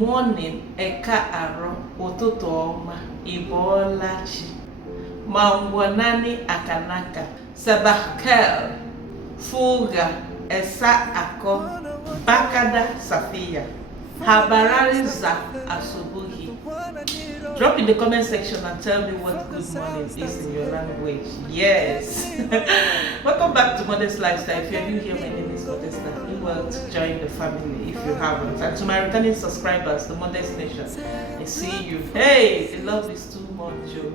morning, eka aro, ụtụtụ ọma, ibolachi, mangwanani akanaka, sabahkel, fuga, esa ako, bakada safia, habarari za asubuhi. Drop in the comment section and tell me what good morning is in your language. Yes. Welcome back to Modest Lifestyle. If you're new here, my name is Modest. You will join the family if you haven't. And to my returning subscribers, the Modest Nation, I see you. Hey, the love is too much, Joe.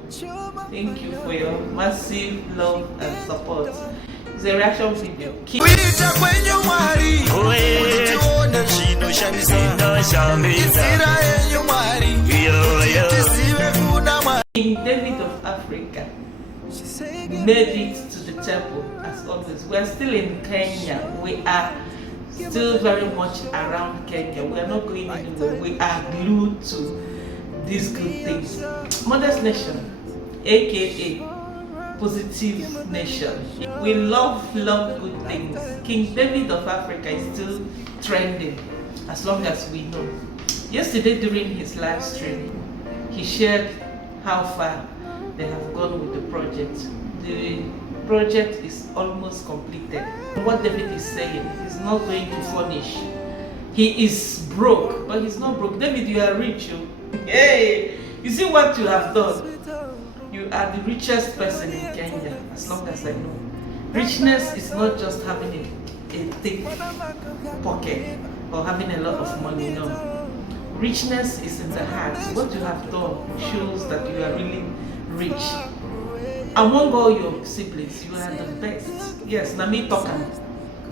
Thank you for your massive love and support. It's a reaction video. King David of Africa made it to the temple as always. We're still in Kenya. We are still very much around Kenya. We are not going anywhere. We are glued to these good things. Modest Nation, aka Positive Nation. We love good things. King David of Africa is still trending as long as we know. Yesterday during his live stream, he shared how far they have gone with the project. The project is almost completed. What David is saying, he's not going to furnish. He is broke, but he's not broke. David, you are rich. Hey, you see what you have done? You are the richest person in Kenya, as long as I know. Richness is not just having a thick pocket or having a lot of money, no. Richness is in the heart. What you have done shows that you are really rich. Among all your siblings, you are the best. Yes, Nami Tokan.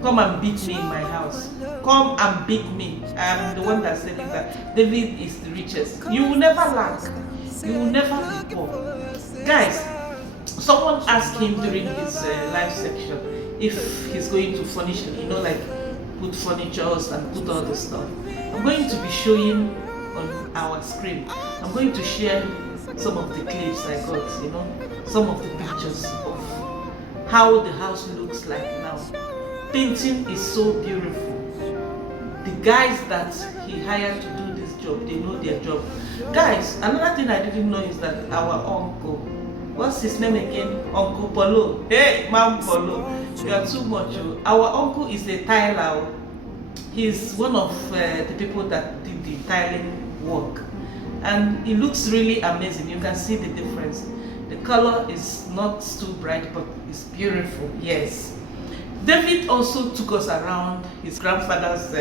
Come and beat me in my house. Come and beat me. I am the one that said that David is the richest. You will never lack. You will never be poor. Guys, someone asked him during his live section if he's going to furnish, like put furnitures and put all the stuff. I'm going to be showing on our screen. I'm going to share some of the clips I got, some of the pictures of how the house looks like now. Painting is so beautiful. The guys that he hired to do this job, they know their job. Guys, another thing I didn't know is that our uncle, what's his name again? Uncle Polo. Hey, Mom Polo, you are too much. Our uncle is a tiler. He's one of the people that did the tiling work. And it looks really amazing. You can see the difference. The color is not too bright, but it's beautiful. Yes. David also took us around his grandfather's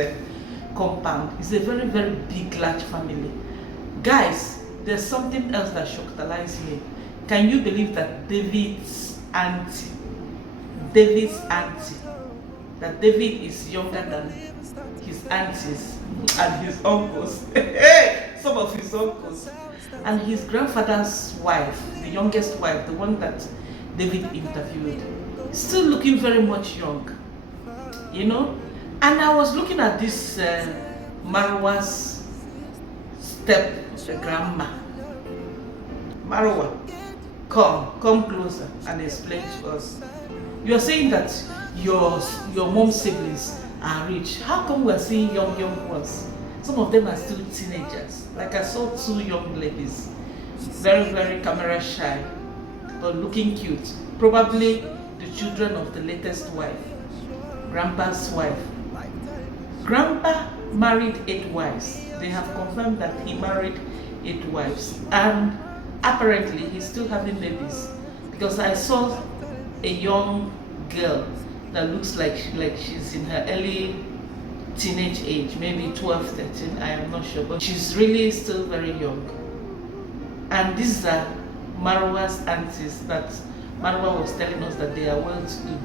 compound. It's a very, very big, large family. Guys, there's something else that shocked me. Can you believe that David's auntie, that David is younger than his aunties and his uncles, some of his uncles, and his grandfather's wife, the youngest wife, the one that David interviewed, still looking very much young, And I was looking at this Marwa's step grandma. Marwa, come closer and explain to us. You are saying that your mom's siblings are rich. How come we are seeing young ones? Some of them are still teenagers. Like I saw two young ladies, very, very camera shy, but looking cute. Probably the children of the latest wife, Grandpa's wife. Grandpa married 8 wives. They have confirmed that he married 8 wives, and apparently he's still having babies. Because I saw a young girl that looks like she's in her early teenage age, maybe 12, 13, I am not sure, but she's really still very young. And these are Marwa's aunties that Marwa was telling us that they are well to do.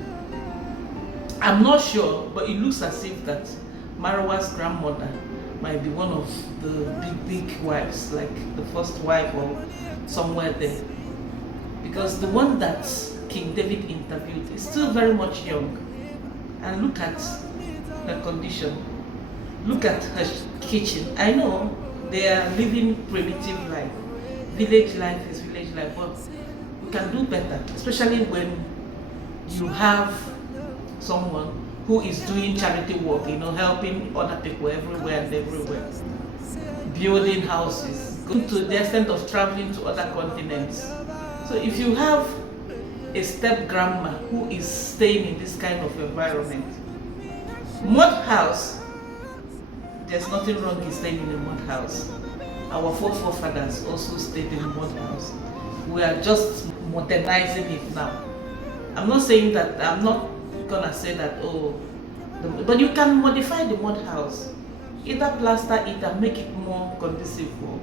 I'm not sure, but it looks as if that Marwa's grandmother might be one of the big wives, like the first wife or somewhere there. Because the one that King David interviewed is still very much young. And look at her condition. Look at her kitchen. I know they are living primitive life. Village life is village life, but we can do better, especially when you have someone who is doing charity work, helping other people everywhere and everywhere. building houses, going to the extent of traveling to other continents. So if you have a step grandma who is staying in this kind of environment, mud house, there's nothing wrong in staying in a mud house. Our forefathers also stayed in a mud house. We are just modernizing it now. I'm not saying that, I'm not gonna say that, oh, but you can modify the mud house. Either plaster it and make it more conducive for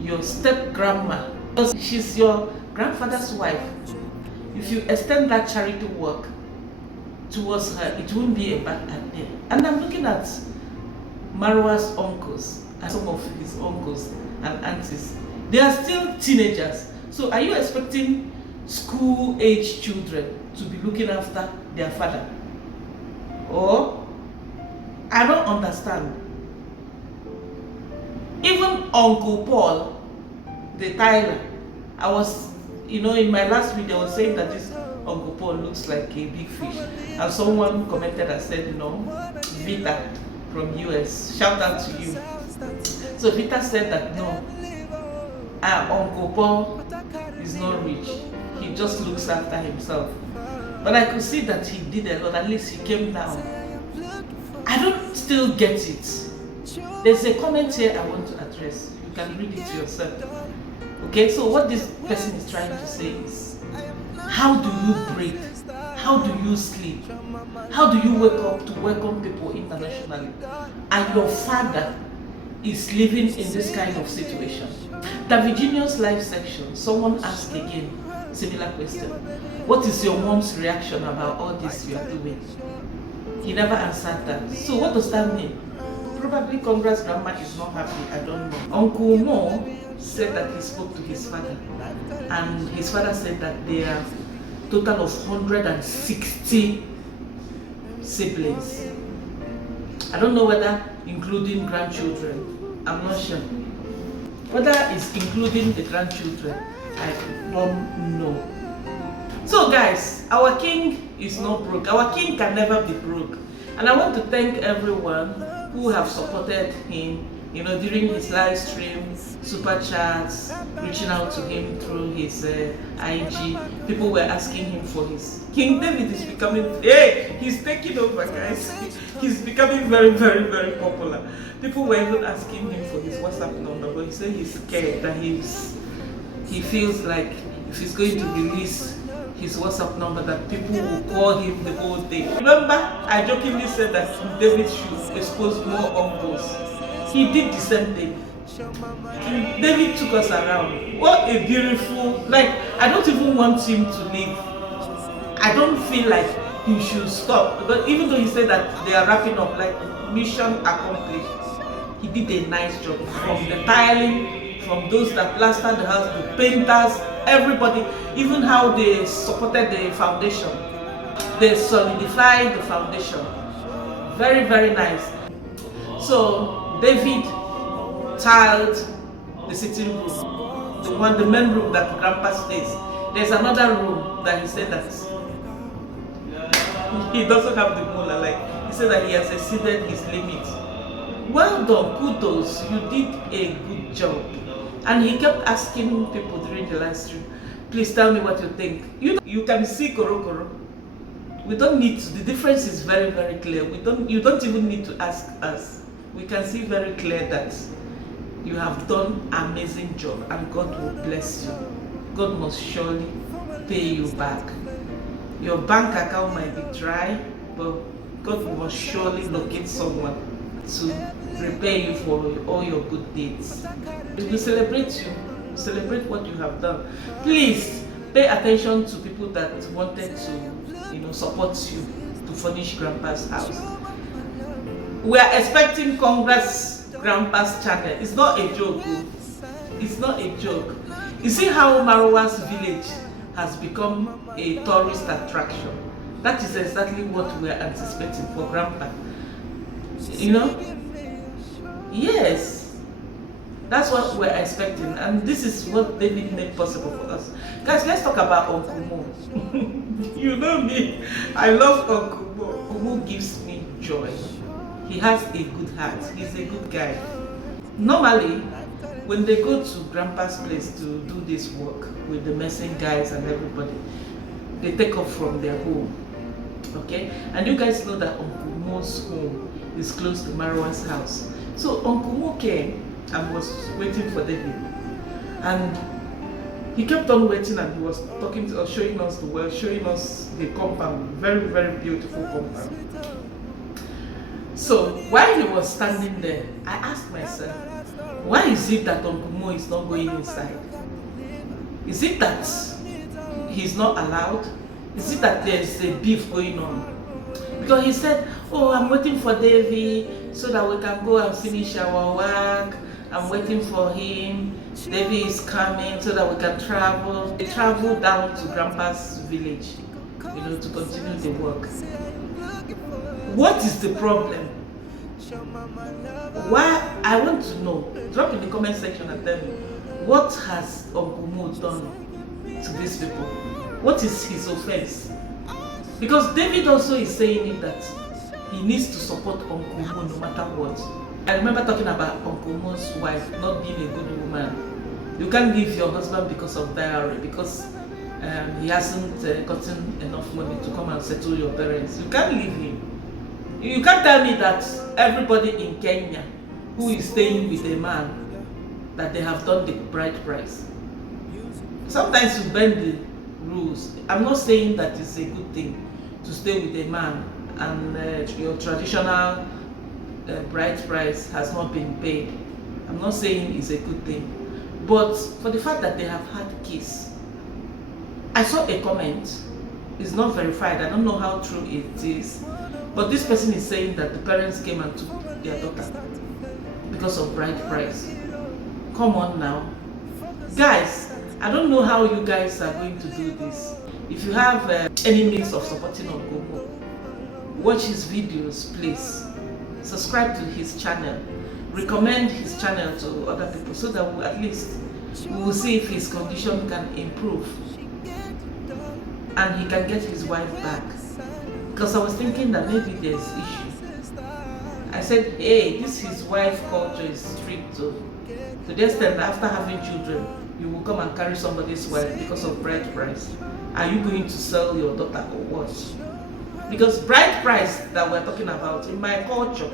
your step grandma. Because she's your grandfather's wife. If you extend that charity work towards her, it won't be a bad idea. And I'm looking at Marwa's uncles and some of his uncles and aunties. They are still teenagers. So are you expecting school-age children to be looking after their father? Or, I don't understand. Even Uncle Paul, the Tyler, I was, in my last video, I was saying that this Uncle Paul looks like a big fish. And someone commented and said, no, Vita from US, shout out to you. So Vita said that, no, Uncle Paul is not rich. He just looks after himself. But I could see that he did a lot, at least he came down. I don't still get it. There's a comment here I want to address. You can read it to yourself. Okay, so what this person is trying to say is, how do you breathe? How do you sleep? How do you wake up to welcome people internationally? And your father is living in this kind of situation. The Virginia's live section, someone asked again, similar question. What is your mom's reaction about all this you are doing? He never answered that. So what does that mean? Probably Congress grandma is not happy, I don't know. Uncle Mo said that he spoke to his father. And his father said that there are a total of 160 siblings. I don't know whether including grandchildren. I'm not sure. Whether it's including the grandchildren, I don't know. So guys, our king is not broke. Our king can never be broke. And I want to thank everyone who have supported him, during his live stream, super chats, reaching out to him through his IG. People were asking him for his... King David is becoming... Hey, he's taking over, guys. He's becoming very, very, very popular. People were even asking him for his WhatsApp number, but he said he's scared that he feels like if he's going to release his WhatsApp number, that people will call him the whole day. Remember, I jokingly said that King David should expose more uncles. He did the same thing. King David took us around. What a beautiful... I don't even want him to leave. I don't feel like he should stop. But even though he said that they are wrapping up, mission accomplished. He did a nice job. From the tiling, from those that plastered the house, the painters, everybody, even how they supported the foundation. They solidified the foundation. Very, very nice. So David tiled the sitting room, the main room that Grandpa stays. There's another room that he said that he doesn't have the molar. He said that he has exceeded his limit. Well done, kudos, you did a good job. And he kept asking people during the live stream, please tell me what you think. You can see Korra. We don't need to, the difference is very, very clear. You don't even need to ask us. We can see very clear that you have done an amazing job and God will bless you. God must surely pay you back. Your bank account might be dry, but God must surely locate someone to repay you for all your good deeds. We celebrate you. Celebrate what you have done. Please pay attention to people that wanted to, support you to furnish Grandpa's house. We are expecting Congress Grandpa's channel. It's not a joke. It's not a joke. You see how Marwa's village has become a tourist attraction. That is exactly what we are anticipating for Grandpa. Yes, that's what we're expecting, and this is what David made possible for us. Guys, let's talk about Uncle Mo. You know me, I love Uncle Mo. Uncle Mo gives me joy. He has a good heart. He's a good guy. Normally, when they go to grandpa's place to do this work with the messing guys and everybody, they take off from their home. Okay? And you guys know that Uncle Mo's home is close to Marwa's house. So Uncle Mo came and was waiting for David. And he kept on waiting, and he was talking to us, showing us the world, showing us the compound, very, very beautiful compound. So while he was standing there, I asked myself, why is it that Uncle Mo is not going inside? Is it that he's not allowed? Is it that there's a beef going on? Because he said, oh, I'm waiting for Davy so that we can go and finish our work. I'm waiting for him. Davy is coming so that we can travel. They travel down to Grandpa's village, to continue the work. What is the problem? Why? I want to know. Drop in the comment section and tell me, what has Uncle Mo done to these people? What is his offense? Because David also is saying it that he needs to support Uncle Mo no matter what. I remember talking about Uncle Mo's wife not being a good woman. You can't leave your husband because of diary, because he hasn't gotten enough money to come and settle your parents. You can't leave him. You can't tell me that everybody in Kenya who is staying with a man, that they have done the bride price. Sometimes you bend the rules. I'm not saying that it's a good thing to stay with a man and your traditional bride price has not been paid. I'm not saying it's a good thing. But for the fact that they have had kids, I saw a comment. It's not verified. I don't know how true it is. But this person is saying that the parents came and took their daughter because of bride price. Come on now. Guys, I don't know how you guys are going to do this. If you have any means of supporting Uncle Mo, watch his videos, please. Subscribe to his channel. Recommend his channel to other people so that at least we will see if his condition can improve and he can get his wife back. Because I was thinking that maybe there's issue. I said, hey, this his wife culture is strict to the extent that after having children, you will come and carry somebody's wife because of bride price. Are you going to sell your daughter or what? Because bride price that we're talking about, in my culture,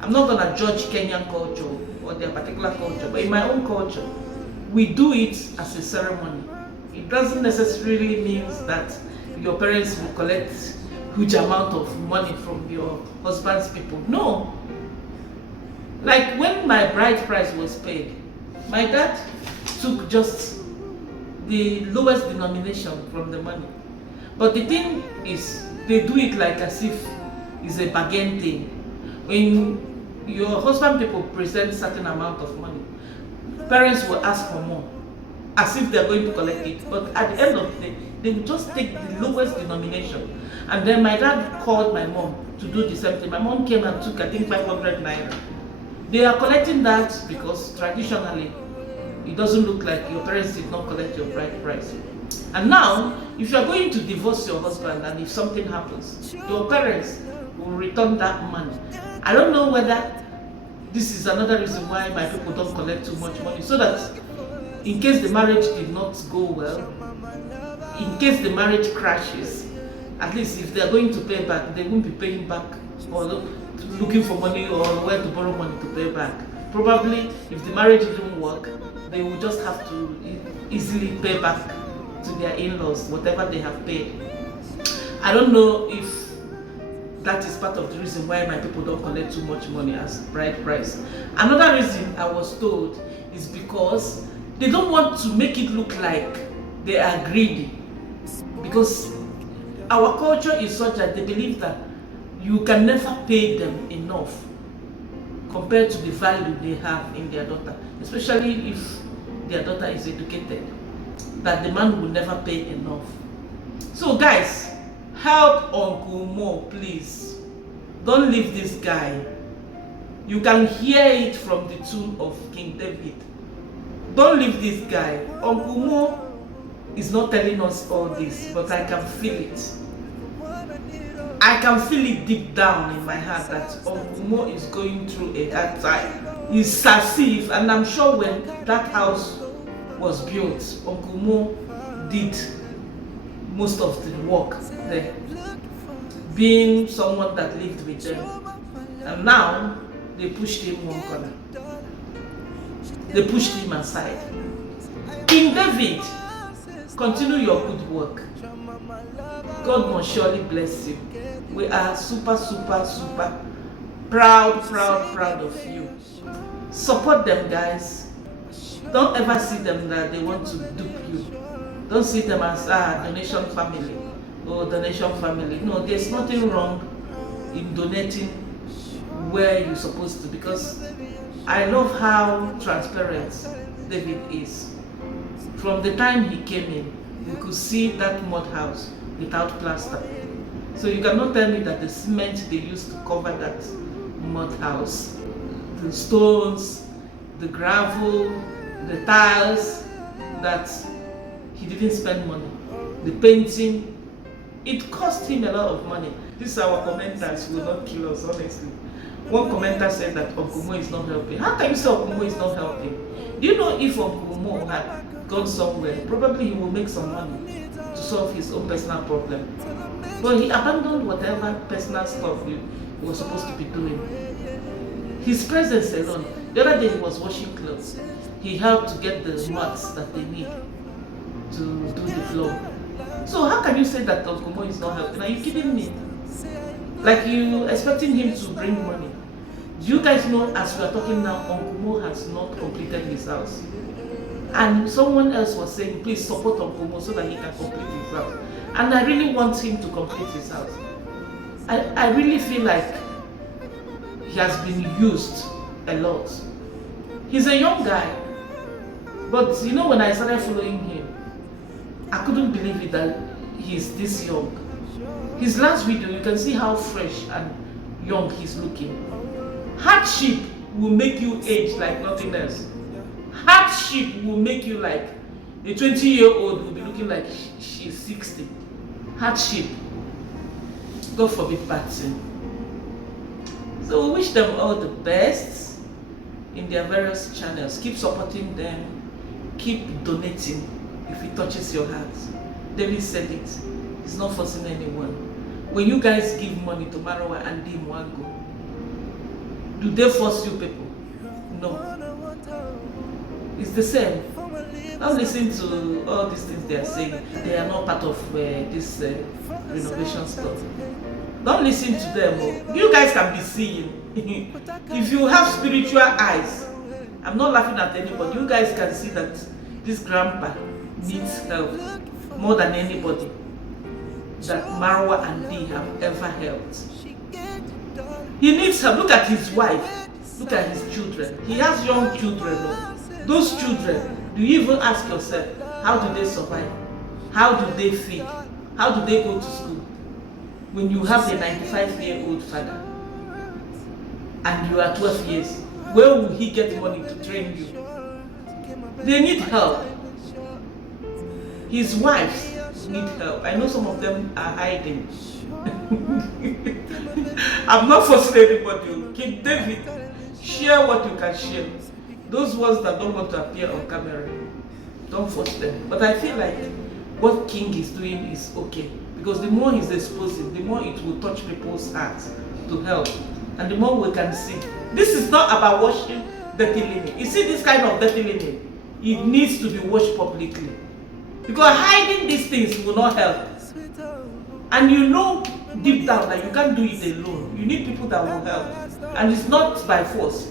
I'm not going to judge Kenyan culture or their particular culture, but in my own culture, we do it as a ceremony. It doesn't necessarily mean that your parents will collect huge amount of money from your husband's people. No. Like when my bride price was paid, my dad took just the lowest denomination from the money. But the thing is, they do it like as if it's a bargain thing. When your husband people present certain amount of money, parents will ask for more, as if they're going to collect it. But at the end of the day, they will just take the lowest denomination. And then my dad called my mom to do the same thing. My mom came and took, I think, 500 naira. They are collecting that because traditionally, it doesn't look like your parents did not collect your bride price. And now, if you are going to divorce your husband and if something happens, your parents will return that money. I don't know whether this is another reason why my people don't collect too much money, so that in case the marriage did not go well, in case the marriage crashes, at least if they are going to pay back, they won't be paying back or looking for money or where to borrow money to pay back. Probably if the marriage didn't work, they will just have to easily pay back to their in-laws whatever they have paid. I don't know if that is part of the reason why my people don't collect too much money as bride price. Another reason I was told is because they don't want to make it look like they are greedy. Because our culture is such that they believe that you can never pay them enough compared to the value they have in their daughter, especially if their daughter is educated, that the man will never pay enough. So guys, help Uncle Mo, please. Don't leave this guy. You can hear it from the tune of King David. Don't leave this guy. Uncle Mo is not telling us all this, but I can feel it. I can feel it deep down in my heart that Obidi is going through a hard time. It's as if, and I'm sure when that house was built, Uncle Mo did most of the work there, being someone that lived with them. And now they pushed him one corner. They pushed him aside. King David, continue your good work. God must surely bless you. We are super, super, super proud of you. Support them, guys. Don't ever see them that they want to dupe you. Don't see them as donation family or donation family. No, there's nothing wrong in donating where you're supposed to, because I love how transparent David is. From the time he came in, you could see that mud house without plaster. So you cannot tell me that the cement they used to cover that mud house, the stones, the gravel, the tiles, that he didn't spend money. The painting, it cost him a lot of money. These our commenters will not kill us, honestly. One commenter said that Uncle Mo is not helping. How can you say Uncle Mo is not helping? Do you know if Uncle Mo had gone somewhere, probably he will make some money to solve his own personal problem. But he abandoned whatever personal stuff he was supposed to be doing. His presence alone. The other day he was washing clothes. He helped to get the mats that they need to do the floor. So how can you say that Uncle Mo is not helping? Are you kidding me? Like you expecting him to bring money. Do you guys know, as we are talking now, Uncle Mo has not completed his house. And someone else was saying, please support Uncle Mo so that he can complete his house. And I really want him to complete his house. I really feel like he has been used a lot. He's a young guy. But you know, when I started following him, I couldn't believe it that he's this young. His last video, you can see how fresh and young he's looking. Hardship will make you age like nothing else. Hardship will make you like a 20-year-old will be looking like she's 60. Hardship. God forbid bad thing. So we wish them all the best in their various channels. Keep supporting them. Keep donating if it touches your heart. David said it. He's not forcing anyone. When you guys give money to Marawa and Dimwango, do they force you people? No. It's the same. Don't listen to all these things they are saying. They are not part of this renovation stuff. Don't listen to them. You guys can be seeing. If you have spiritual eyes, I'm not laughing at anybody. You guys can see that this grandpa needs help more than anybody that Marwa and Dee have ever helped. He needs help. Look at his wife. Look at his children. He has young children. Those children, do you even ask yourself, how do they survive? How do they feed? How do they go to school? When you have a 95-year-old father and you are 12 years, where will he get money to train you? They need help. His wives need help. I know some of them are hiding. I'm not forcing anybody. King David, share what you can share. Those ones that don't want to appear on camera, don't force them. But I feel like what King is doing is okay. Because the more he's exposing, the more it will touch people's hearts to help. And the more we can see. This is not about washing dirty linen. You see this kind of dirty linen, it needs to be washed publicly. Because hiding these things will not help. And you know deep down that you can't do it alone. You need people that will help. And it's not by force.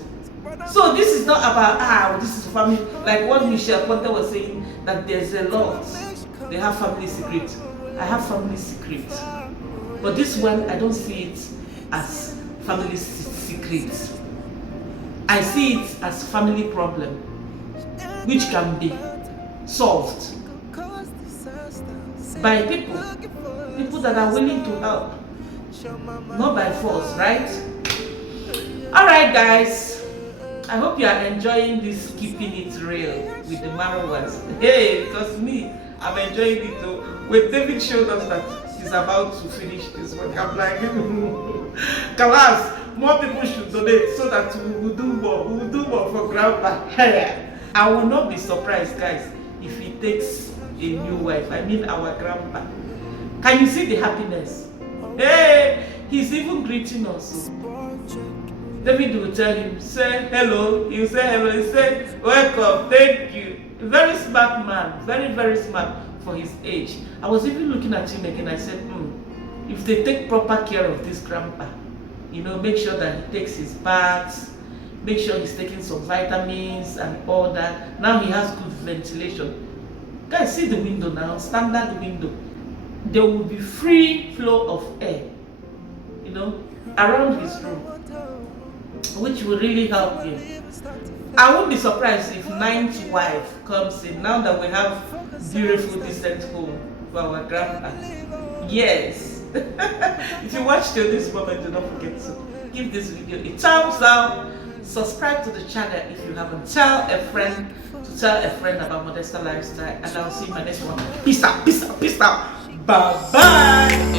So this is not about, this is family. Like what Michelle Ponte was saying, that there's a lot. They have family secrets. I have family secrets. But this one, I don't see it as family secrets. I see it as family problem, which can be solved by people that are willing to help, not by force, right? All right, guys. I hope you are enjoying this keeping it real with the Marawas. Hey, because me, I'm enjoying it though. When David showed us that he's about to finish this one, I'm like, Kalas, more people should donate so that we will do more. We will do more for grandpa. I will not be surprised, guys, if he takes a new wife. I mean our grandpa. Can you see the happiness? Hey, he's even greeting us. David will tell him, say hello. He'll say hello. He say, welcome, thank you. A very smart man, very, very smart for his age. I was even looking at him again. I said, if they take proper care of this grandpa, you know, make sure that he takes his baths, make sure he's taking some vitamins and all that. Now he has good ventilation. Guys, see the window now, standard window. There will be free flow of air, you know, around his room, which will really help him. I won't be surprised if ninth wife comes in now that we have beautiful, decent home for our grandpa. Yes. If you watch till this moment, do not forget to give this video a thumbs up. Subscribe to the channel if you haven't. Tell a friend about Modesta Lifestyle, and I'll see you in my next one. Peace out, peace out, peace out. Bye bye.